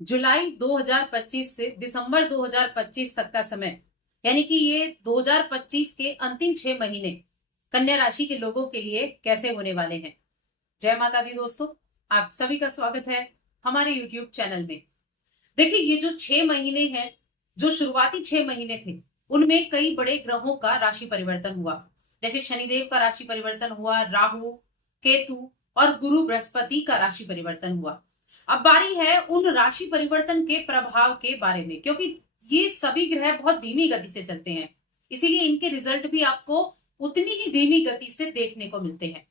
जुलाई 2025 से दिसंबर 2025 तक का समय, यानी कि ये 2025 के अंतिम 6 महीने कन्या राशि के लोगों के लिए कैसे होने वाले हैं। जय माता दी दोस्तों, आप सभी का स्वागत है हमारे YouTube चैनल में। देखिए, ये जो 6 महीने हैं, जो शुरुआती 6 महीने थे, उनमें कई बड़े ग्रहों का राशि परिवर्तन हुआ। जैसे शनिदेव का राशि परिवर्तन हुआ, राहु, केतु और गुरु बृहस्पति का राशि परिवर्तन हुआ। अब बारी है उन राशि परिवर्तन के प्रभाव के बारे में, क्योंकि ये सभी ग्रह बहुत धीमी गति से चलते हैं, इसीलिए इनके रिजल्ट भी आपको उतनी ही धीमी गति से देखने को मिलते हैं।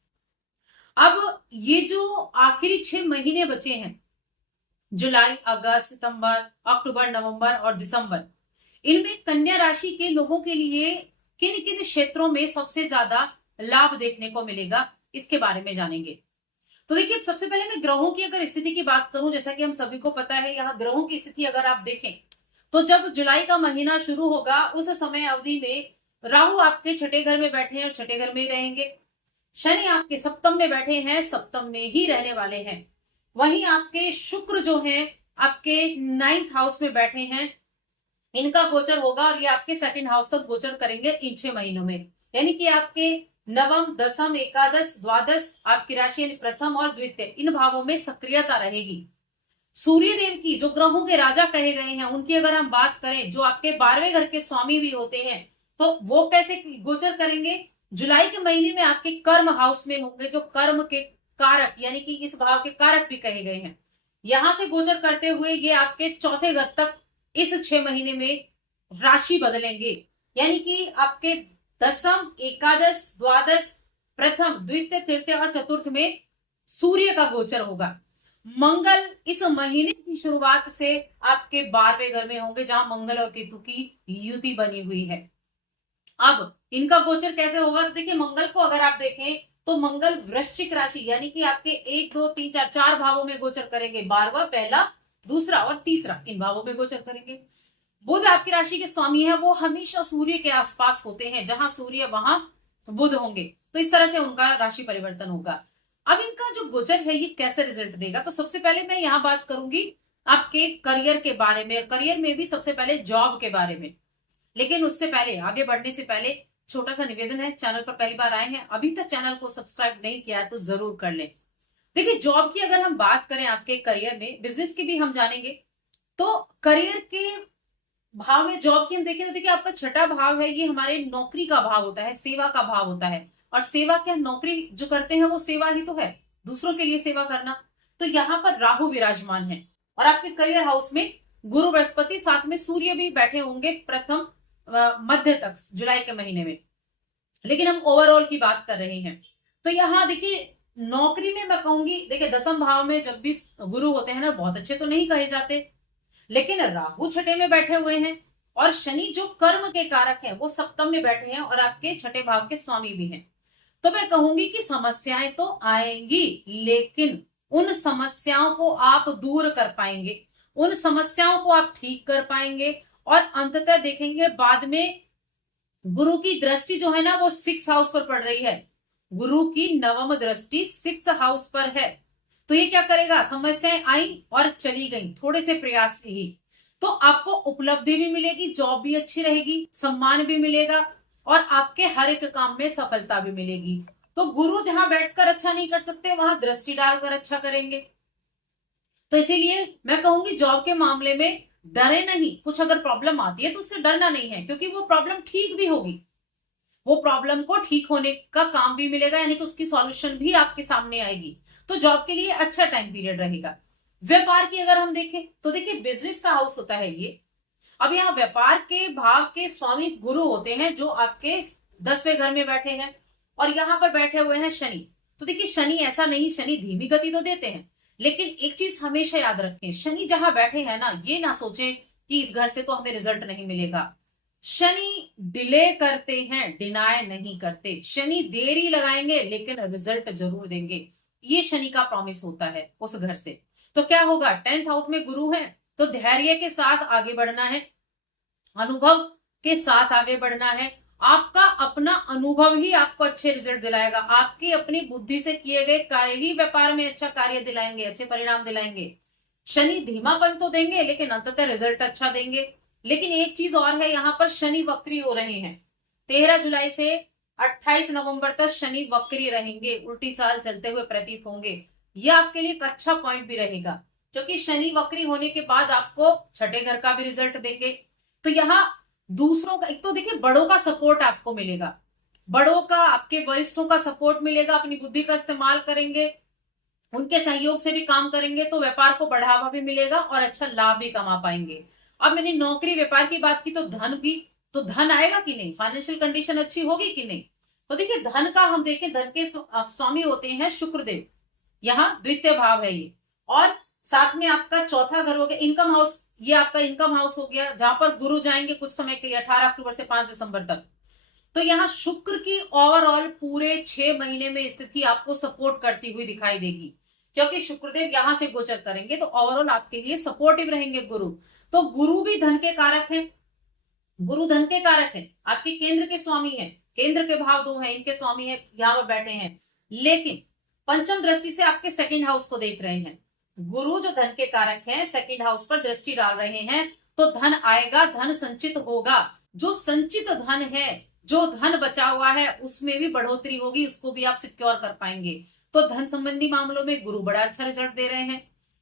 अब ये जो आखिरी 6 महीने बचे हैं, जुलाई, अगस्त, सितंबर, अक्टूबर, नवंबर और दिसंबर, इनमें कन्या राशि के लोगों के लिए किन किन क्षेत्रों में सबसे ज्यादा लाभ देखने को मिलेगा, इसके बारे में जानेंगे। तो देखिए, सबसे पहले मैं ग्रहों की अगर स्थिति की बात करूं, जैसा कि हम सभी को पता है, यहाँ ग्रहों की स्थिति अगर आप देखें तो जब जुलाई का महीना शुरू होगा उस समय अवधि में राहु आपके छठे घर में बैठे हैं और छठे घर में ही रहेंगे। शनि आपके सप्तम में बैठे हैं, सप्तम में ही रहने वाले हैं। वहीं आपके शुक्र जो हैं आपके 9th हाउस में बैठे हैं, इनका गोचर होगा और ये आपके 2nd हाउस तक गोचर करेंगे इन 6 महीनों में। यानी कि आपके नवम, दसम, एकादश, द्वादश, आपकी राशि यानी प्रथम और द्वितीय, इन भावों में सक्रियता रहेगी। सूर्य देव की, जो ग्रहों के राजा कहे गए हैं, उनकी अगर हम बात करें, जो आपके 12वें घर के स्वामी भी होते हैं, तो वो कैसे गोचर करेंगे? जुलाई के महीने में आपके कर्म हाउस में होंगे, जो कर्म के कारक यानी कि इस भाव के कारक भी कहे गए हैं। यहां से गोचर करते हुए ये आपके चौथे घर तक इस 6 महीने में राशि बदलेंगे। यानी कि आपके दसम, एकादश, द्वादश, प्रथम, द्वितीय, तृतीय और चतुर्थ में सूर्य का गोचर होगा। मंगल इस महीने की शुरुआत से आपके 12वें घर में होंगे, जहां मंगल और केतु की युति बनी हुई है। अब इनका गोचर कैसे होगा? तो देखिए, मंगल को अगर आप देखें तो मंगल वृश्चिक राशि यानी कि आपके 1, 2, 3, 4 चार भावों में गोचर करेंगे। 12वां, पहला, दूसरा और तीसरा, इन भावों में गोचर करेंगे। बुध आपकी राशि के स्वामी है, वो हमेशा सूर्य के आसपास होते हैं, जहां सूर्य वहां बुध होंगे। तो इस तरह से उनका राशि परिवर्तन होगा। अब इनका जो गोचर है ये कैसे रिजल्ट देगा, तो सबसे पहले मैं यहाँ बात करूंगी आपके करियर के बारे में, करियर में भी सबसे पहले जॉब के बारे में। लेकिन उससे पहले, आगे बढ़ने से पहले छोटा सा निवेदन है, चैनल पर पहली बार आए हैं, अभी तक चैनल को सब्सक्राइब नहीं किया है तो जरूर कर लें। देखिए, जॉब की अगर हम बात करें, आपके करियर में, बिजनेस की भी हम जानेंगे, तो करियर के भाव में जॉब की हम देखें तो देखिए, आपका छठा भाव है, ये हमारे नौकरी का भाव होता है, सेवा का भाव होता है। और सेवा क्या, नौकरी जो करते हैं वो सेवा ही तो है, दूसरों के लिए सेवा करना। तो यहाँ पर राहु विराजमान है और आपके करियर हाउस में गुरु बृहस्पति, साथ में सूर्य भी बैठे होंगे प्रथम मध्य तक जुलाई के महीने में। लेकिन हम ओवरऑल की बात कर रहे हैं, तो यहाँ देखिए, नौकरी में मैं कहूंगी, देखिए दसम भाव में जब भी गुरु होते हैं ना, बहुत अच्छे तो नहीं कहे जाते, लेकिन राहु छठे में बैठे हुए हैं और शनि जो कर्म के कारक हैं वो सप्तम में बैठे हैं और आपके छठे भाव के स्वामी भी हैं। तो मैं कहूंगी कि समस्याएं तो आएंगी, लेकिन उन समस्याओं को आप दूर कर पाएंगे, उन समस्याओं को आप ठीक कर पाएंगे और अंततः देखेंगे बाद में गुरु की दृष्टि जो है ना वो 6th हाउस पर पड़ रही है। गुरु की नवम दृष्टि 6th हाउस पर है, तो ये क्या करेगा? समस्याएं आई और चली गई, थोड़े से प्रयास से ही तो आपको उपलब्धि भी मिलेगी, जॉब भी अच्छी रहेगी, सम्मान भी मिलेगा और आपके हर एक काम में सफलता भी मिलेगी। तो गुरु जहां बैठकर अच्छा नहीं कर सकते, वहां दृष्टि डालकर अच्छा करेंगे। तो इसीलिए मैं कहूंगी, जॉब के मामले में डरे नहीं। कुछ अगर प्रॉब्लम आती है तो उससे डरना नहीं है, क्योंकि वो प्रॉब्लम ठीक भी होगी, वो प्रॉब्लम को ठीक होने का काम भी मिलेगा, यानी कि उसकी सॉल्यूशन भी आपके सामने आएगी। तो जॉब के लिए अच्छा टाइम पीरियड रहेगा। व्यापार की अगर हम देखें तो देखिए, बिजनेस का हाउस होता है ये। अब यहाँ व्यापार के भाव के स्वामी गुरु होते हैं, जो आपके 10वें घर में बैठे हैं और यहाँ पर बैठे हुए हैं शनि। तो देखिए, शनि ऐसा नहीं, शनि धीमी गति तो देते हैं, लेकिन एक चीज हमेशा याद रखें, शनि जहां बैठे हैं ना, ये ना सोचें कि इस घर से तो हमें रिजल्ट नहीं मिलेगा। शनि डिले करते हैं, डिनाय नहीं करते। शनि देरी लगाएंगे लेकिन रिजल्ट जरूर देंगे, ये शनि का प्रॉमिस होता है उस घर से। तो क्या होगा? 10th हाउस में गुरु है, तो धैर्य के साथ आगे बढ़ना है, अनुभव के साथ आगे बढ़ना है। आपका अपना अनुभव ही आपको अच्छे रिजल्ट दिलाएगा, आपकी अपनी बुद्धि से किए गए कार्य ही व्यापार में अच्छा कार्य दिलाएंगे, अच्छे परिणाम दिलाएंगे। शनि धीमापन तो देंगे लेकिन अंततः रिजल्ट अच्छा देंगे। लेकिन एक चीज और है, यहाँ पर शनि वक्री हो रहे हैं। 13 जुलाई से 28 नवंबर तक शनि वक्री रहेंगे, उल्टी चाल चलते हुए प्रतीत होंगे। यह आपके लिए एक अच्छा पॉइंट भी रहेगा, क्योंकि शनि वक्री होने के बाद आपको छठे घर का भी रिजल्ट देंगे। तो यहाँ दूसरों का, एक तो देखिए बड़ों का सपोर्ट आपको मिलेगा, बड़ों का, आपके वरिष्ठों का सपोर्ट मिलेगा, अपनी बुद्धि का इस्तेमाल करेंगे, उनके सहयोग से भी काम करेंगे तो व्यापार को बढ़ावा भी मिलेगा और अच्छा लाभ भी कमा पाएंगे। अब मैंने नौकरी व्यापार की बात की, तो धन भी, तो धन आएगा कि नहीं, फाइनेंशियल कंडीशन अच्छी होगी कि नहीं। तो देखिए धन का हम देखें, धन के स्वामी होते हैं शुक्रदेव, यहाँ द्वितीय भाव है ये, और साथ में आपका चौथा घर हो गया इनकम हाउस, ये आपका इनकम हाउस हो गया, जहां पर गुरु जाएंगे कुछ समय के लिए 18 अक्टूबर से 5 दिसंबर तक। तो यहाँ शुक्र की ओवरऑल पूरे 6 महीने में स्थिति आपको सपोर्ट करती हुई दिखाई देगी, क्योंकि शुक्रदेव यहां से गोचर करेंगे तो ओवरऑल आपके लिए सपोर्टिव रहेंगे गुरु। तो गुरु भी धन के कारक हैं, गुरु धन के कारक हैं, आपके केंद्र के स्वामी हैं, केंद्र के भाव 2 हैं, इनके स्वामी है, यहाँ पर बैठे हैं। लेकिन पंचम दृष्टि से आपके सेकंड हाउस को देख रहे हैं। गुरु जो धन के कारक हैं सेकंड हाउस पर दृष्टि डाल रहे हैं, तो धन आएगा, धन संचित होगा। जो संचित धन है, जो धन बचा हुआ है, उसमें भी बढ़ोतरी होगी, उसको भी आप सिक्योर कर पाएंगे। तो धन संबंधी मामलों में गुरु बड़ा अच्छा रिजल्ट दे रहे हैं,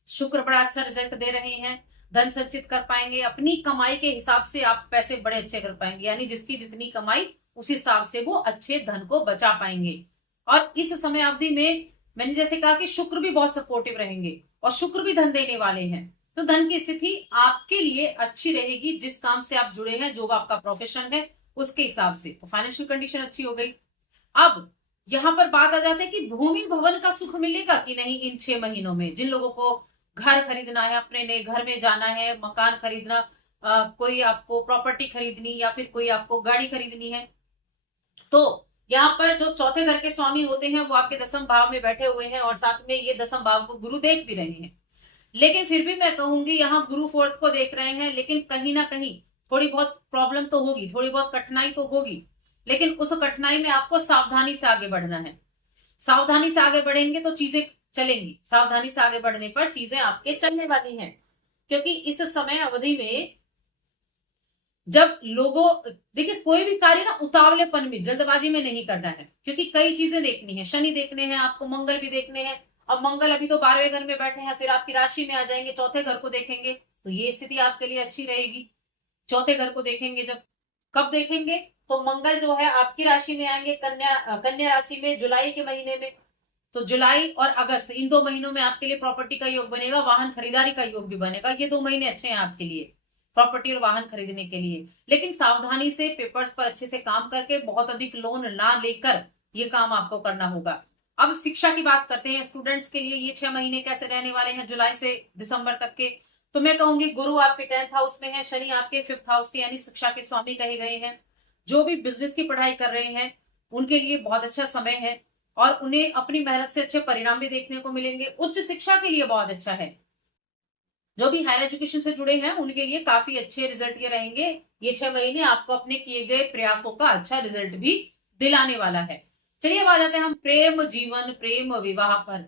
शुक्र बड़ा अच्छा रिजल्ट दे रहे हैं, धन संचित कर पाएंगे, अपनी कमाई के हिसाब से आप पैसे बड़े अच्छे कर पाएंगे, यानी जिसकी जितनी कमाई उस हिसाब से वो अच्छे धन को बचा पाएंगे। और इस समय अवधि में मैंने जैसे कहा कि शुक्र भी बहुत सपोर्टिव रहेंगे और शुक्र भी धन देने वाले हैं, तो धन की स्थिति आपके लिए अच्छी रहेगी, जिस काम से आप जुड़े हैं, जो आपका प्रोफेशन है उसके हिसाब से। तो फाइनेंशियल कंडीशन अच्छी हो गई। अब यहां पर बात आ जाती है कि भूमि भवन का सुख मिलेगा कि नहीं इन 6 महीनों में। जिन लोगों को घर खरीदना है, अपने नए घर में जाना है, मकान खरीदना, कोई आपको प्रॉपर्टी खरीदनी या फिर कोई आपको गाड़ी खरीदनी है, तो यहाँ पर जो चौथे घर के स्वामी होते हैं वो आपके दसम भाव में बैठे हुए हैं और साथ में ये दसम भाव को गुरु देख भी रहे हैं। लेकिन फिर भी मैं कहूंगी यहाँ गुरु फोर्थ को देख रहे हैं, लेकिन कहीं ना कहीं थोड़ी बहुत प्रॉब्लम तो होगी, थोड़ी बहुत कठिनाई तो होगी, लेकिन उस कठिनाई में आपको सावधानी से आगे बढ़ना है। सावधानी से आगे बढ़ेंगे तो चीजें चलेंगी, सावधानी से आगे बढ़ने पर चीजें आपके चलने वाली हैं। क्योंकि इस समय अवधि में जब लोगों, देखिए कोई भी कार्य ना उतावलेपन में, जल्दबाजी में नहीं करना है, क्योंकि कई चीजें देखनी है, शनि देखने हैं आपको, मंगल भी देखने हैं। अब मंगल अभी तो 12वें घर में बैठे हैं, फिर आपकी राशि में आ जाएंगे, चौथे घर को देखेंगे, तो ये स्थिति आपके लिए अच्छी रहेगी। चौथे घर को देखेंगे जब, कब देखेंगे, तो मंगल जो है आपकी राशि में आएंगे, कन्या राशि में जुलाई के महीने में। तो जुलाई और अगस्त इन 2 महीनों में आपके लिए प्रॉपर्टी का योग बनेगा, वाहन खरीदारी का योग भी बनेगा। ये 2 महीने अच्छे हैं आपके लिए प्रॉपर्टी और वाहन खरीदने के लिए। लेकिन सावधानी से पेपर्स पर अच्छे से काम करके, बहुत अधिक लोन ना लेकर ये काम आपको करना होगा। अब शिक्षा की बात करते हैं, स्टूडेंट्स के लिए ये 6 महीने कैसे रहने वाले हैं, जुलाई से दिसंबर तक के। तो मैं कहूंगी गुरु आपके 10th हाउस में है, शनि आपके 5th हाउस के यानी शिक्षा के स्वामी कहे गए हैं। जो भी बिजनेस की पढ़ाई कर रहे हैं उनके लिए बहुत अच्छा समय है और उन्हें अपनी मेहनत से अच्छे परिणाम भी देखने को मिलेंगे। उच्च शिक्षा के लिए बहुत अच्छा है, जो भी हायर एजुकेशन से जुड़े हैं उनके लिए काफी अच्छे रिजल्ट ये रहेंगे। ये 6 महीने आपको अपने किए गए प्रयासों का अच्छा रिजल्ट भी दिलाने वाला है। चलिए अब आ जाते हैं हम प्रेम जीवन, प्रेम विवाह पर।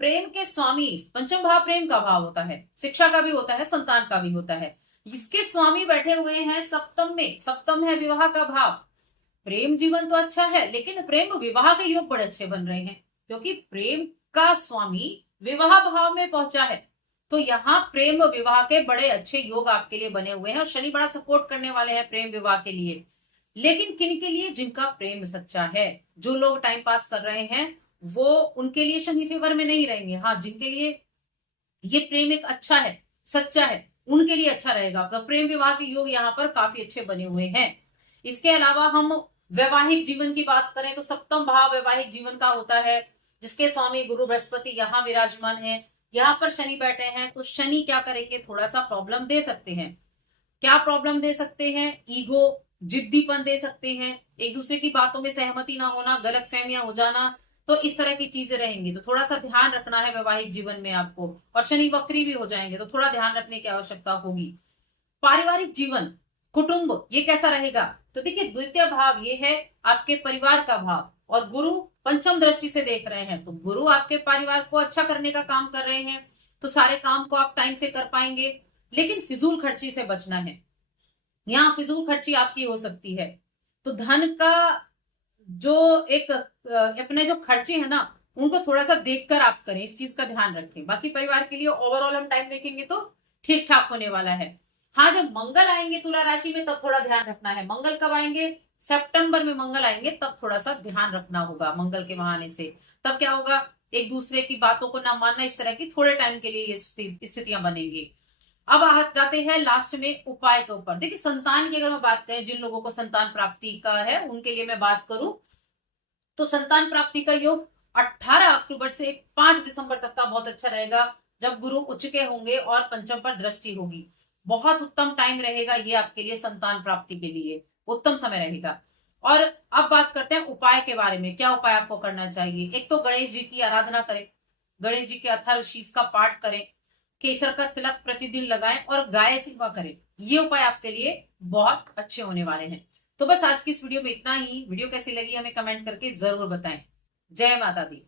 प्रेम के स्वामी, पंचम भाव प्रेम का भाव होता है, शिक्षा का भी होता है, संतान का भी होता है। इसके स्वामी बैठे हुए हैं सप्तम में, सप्तम है विवाह का भाव। प्रेम जीवन तो अच्छा है, लेकिन प्रेम विवाह के योग बड़े अच्छे बन रहे हैं, क्योंकि प्रेम का स्वामी विवाह भाव में पहुंचा है। तो यहाँ प्रेम विवाह के बड़े अच्छे योग आपके लिए बने हुए हैं और शनि बड़ा सपोर्ट करने वाले हैं प्रेम विवाह के लिए। लेकिन किन के लिए, जिनका प्रेम सच्चा है, जो लोग टाइम पास कर रहे हैं वो, उनके लिए शनि फेवर में नहीं रहेंगे। हाँ, जिनके लिए ये प्रेम एक अच्छा है, सच्चा है, उनके लिए अच्छा रहेगा। तो प्रेम विवाह के योग यहाँ पर काफी अच्छे बने हुए हैं। इसके अलावा हम वैवाहिक जीवन की बात करें तो सप्तम भाव वैवाहिक जीवन का होता है, जिसके स्वामी गुरु बृहस्पति यहाँ विराजमान है, यहाँ पर शनि बैठे हैं। तो शनि क्या करेंगे, थोड़ा सा प्रॉब्लम दे सकते हैं। क्या प्रॉब्लम दे सकते हैं, ईगो, जिद्दीपन दे सकते हैं, एक दूसरे की बातों में सहमति ना होना, गलत फहमियां हो जाना, तो इस तरह की चीजें रहेंगी। तो थोड़ा सा ध्यान रखना है वैवाहिक जीवन में आपको। और शनि वक्री भी हो जाएंगे तो थोड़ा ध्यान रखने की आवश्यकता होगी। पारिवारिक जीवन, कुटुंब, ये कैसा रहेगा, तो देखिए द्वितीय भाव ये है आपके परिवार का भाव और गुरु पंचम दृष्टि से देख रहे हैं, तो गुरु आपके परिवार को अच्छा करने का काम कर रहे हैं। तो सारे काम को आप टाइम से कर पाएंगे। लेकिन फिजूल खर्ची से बचना है। यहाँ फिजूल खर्ची आपकी हो सकती है, तो धन का जो एक अपने जो खर्चे है ना, उनको थोड़ा सा देखकर आप करें, इस चीज का ध्यान रखें। बाकी परिवार के लिए ओवरऑल हम टाइम देखेंगे तो ठीक ठाक होने वाला है। हाँ, जब मंगल आएंगे तुला राशि में तब थोड़ा ध्यान रखना है। मंगल कब आएंगे? सितंबर में मंगल आएंगे, तब थोड़ा सा ध्यान रखना होगा मंगल के बहाने से। तब क्या होगा, एक दूसरे की बातों को ना मानना, इस तरह की थोड़े टाइम के लिए ये स्थितियां बनेंगी। अब आ जाते हैं लास्ट में उपाय के ऊपर। देखिए, संतान की अगर मैं बात करें, जिन लोगों को संतान प्राप्ति का है उनके लिए मैं बात करूं तो संतान प्राप्ति का योग 18 अक्टूबर से 5 दिसंबर तक का बहुत अच्छा रहेगा, जब गुरु उच्च के होंगे और पंचम पर दृष्टि होगी। बहुत उत्तम टाइम रहेगा ये आपके लिए, संतान प्राप्ति के लिए उत्तम समय रहेगा। और अब बात करते हैं उपाय के बारे में। क्या उपाय आपको करना चाहिए? एक तो गणेश जी की आराधना करें, गणेश जी के अथर्वशीष का पाठ करें, केसर का तिलक प्रतिदिन लगाएं और गाय सेवा करें। ये उपाय आपके लिए बहुत अच्छे होने वाले हैं। तो बस आज की इस वीडियो में इतना ही। वीडियो कैसी लगी हमें कमेंट करके जरूर बताएं। जय माता दी।